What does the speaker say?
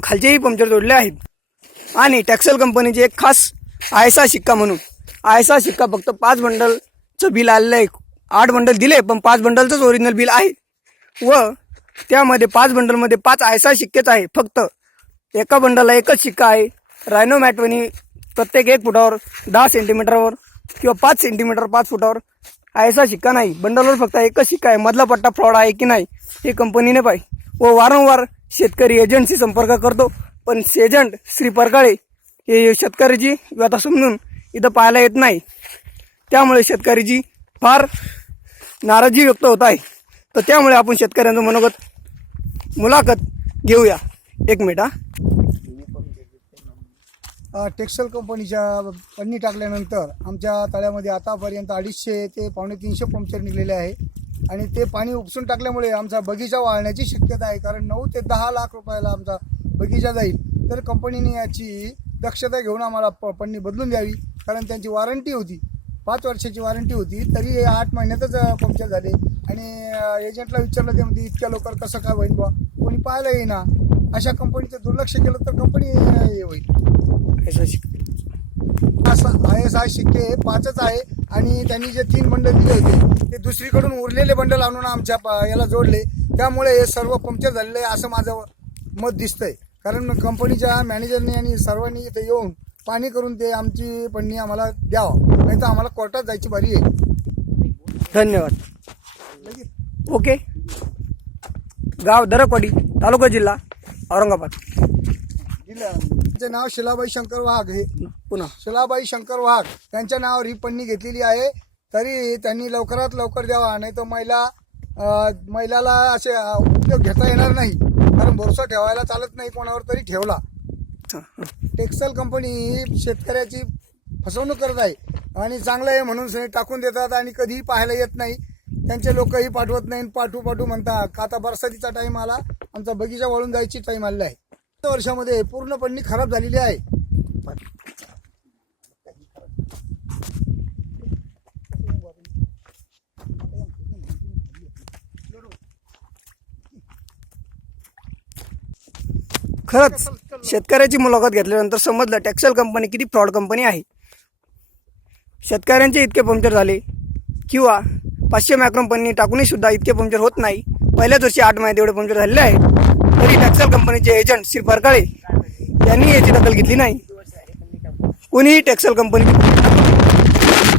खालचेही puncture जोडले आहेत। आणि टॅक्सल कंपनीचे एक खास आयसा शिक्का म्हणून आयसा शिक्का फक्त 5 बंडलचं बिल आलेलं आहे। 8 बंडल दिले पण 5 बंडलचंच ओरिजिनल बिल आहे व त्यामध्ये 5 बंडलमध्ये 5 आयसा शिक्केच आहे। फक्त एका बंडलला एकच शिक्का आहे। रायनो मॅटवनी प्रत्येक 1 फुटावर 10 सेंटीमीटरवर किंवा 5 सेंटीमीटर 5 फुटावर आयसा शिक्का नाही। बंडलवर फक्त एकच शिक्का आहे। मधला पट्टा फ्रॉड आहे की नाही हे कंपनीने पाहिजे व वारंवार शेतकरी एजंटशी संपर्क करतो पण एजंट श्री परकाळे हे शेतकऱ्याची व्यथा समजून इथं पाहायला येत नाही। त्यामुळे शेतकऱ्याची फार नाराजी व्यक्त होत आहे। तर त्यामुळे आपण शेतकऱ्यांचं मनोगत मुलाखत घेऊया। 1 मिनिट टेक्सल कंपनीच्या पन्नी टाकल्यानंतर आमच्या तळ्यामध्ये आतापर्यंत 250 ते 350 पंक्चर निघलेले आहे आणि ते पाणी उपसून टाकल्यामुळे आमचा बगीचा वाळण्याची शक्यता आहे। कारण 9 ते 10 लाख रुपयाला आमचा बगीचा जाईल। तर कंपनीने याची दक्षता घेऊन आम्हाला पन्नी बदलून द्यावी। कारण त्यांची वॉरंटी होती, 5 वर्षाची वॉरंटी होती, तरी 8 महिन्यातच पंक्चर झाले। आणि एजंटला विचारलं ते म्हणते इतक्या लवकर कसं काय होईल बा, कोणी पाहायला येईना। अशा कंपनीचं दुर्लक्ष केलं तर कंपनी हे होईल। ISI शिक्के 5च आहे आणि त्यांनी जे 3 बंडल दिले होते ते दुसरीकडून उरलेले बंडल आणून आमच्या याला जोडले। त्यामुळे हे सर्व पंक्चर झालेले आहे असं माझं मत दिसतंय। कारण कंपनीच्या मॅनेजरने आणि सर्वांनी इथे येऊन पाणी करून ते आमची पन्नी आम्हाला द्यावं, नाही तर आम्हाला कोर्टात जायची बारी आहे। धन्यवाद। ओके। गाव दरकवाडी, तालुका जिल्हा औरंगाबाद। त्यांचे नाव शिलाबाई शंकर वाघ, हे पुन्हा शिलाबाई शंकर वाघ त्यांच्या नावावर ही पन्नी घेतलेली आहे। तरी त्यांनी लवकरात लवकर द्यावा, नाही तर महिलाला असे उपयोग घेता येणार नाही। कारण भरोसा ठेवायला चालत नाही, कोणावर तरी ठेवला। टेक्सल कंपनी ही शेतकऱ्याची फसवणूक करत आहे आणि चांगलं आहे म्हणून टाकून देतात आणि कधीही पाहायला येत नाही। त्यांचे लोकही पाठवत नाही, पाठवू म्हणतात। आता बरसातीचा टाईम आला, आमचा बगीचा वळून जायची टाईम आलेला आहे। वर्षामध्ये पूर्ण पन्नी खराब झालेली आहे। खरंच शेतकऱ्याची मुलाखत घेतल्यानंतर समजलं टेक्सल कंपनी किती फ्रॉड कंपनी आहे। शेतकऱ्यांचे इतके पंक्चर झाले किंवा 500 मायक्रॉन पन्नी टाकूनही सुद्धा इतके पंक्चर होत नाही। पहिल्याच वर्षी 8 महिन्यात एवढे पंक्चर झालेले आहेत। तरी टेक्सल कंपनीचे एजंट श्री परकाळे यांनी याची दखल घेतली नाही। कोणीही टेक्सल कंपनीची